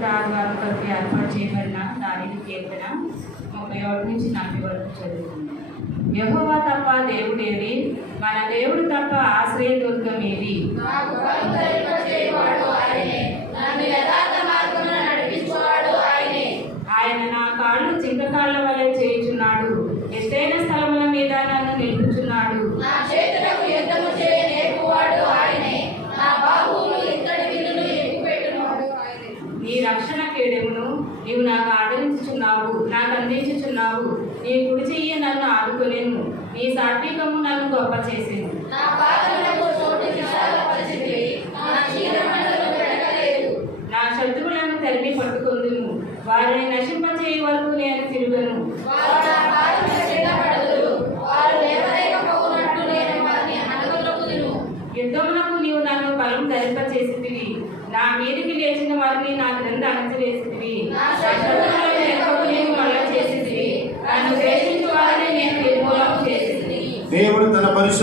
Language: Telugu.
పరిశుద్ధ ఆదివారం కొరకు ఏర్పాటు చేయబడిన దావీదు కీర్తన 31 నుంచి 40 వరకు చదువుతుంది. యెహోవా తప్ప దేవుడేది? మన దేవుడు తప్ప ఆశ్రయ దుర్గం ఏది? ఆయన నా కాళ్ళు జింకకాళ్ళ వలె చేయుచున్నాడు, ఎత్తైన స్థలముల మీద నన్ను నిలుపుచున్నాడు. నీ రక్షణ కేడెమును నీవు నాకు ఆదరించుచున్నావు, నాకు అందించుచున్నావు. నీ కుడి చెయ్యి నన్ను ఆదుకొనెను, నీ సాత్వికము నన్ను గొప్ప చేసెను. నా శత్రువులను తరిమి పట్టుకొందును, వారిని నశింపచేయ వరకు నేను తిరుగను. యుద్ధమునకు నీవు నన్ను బలం ధరింపచేసితివి, నా మీదికి లేచిన వారిని నా క్రింద అణచివేసితివి.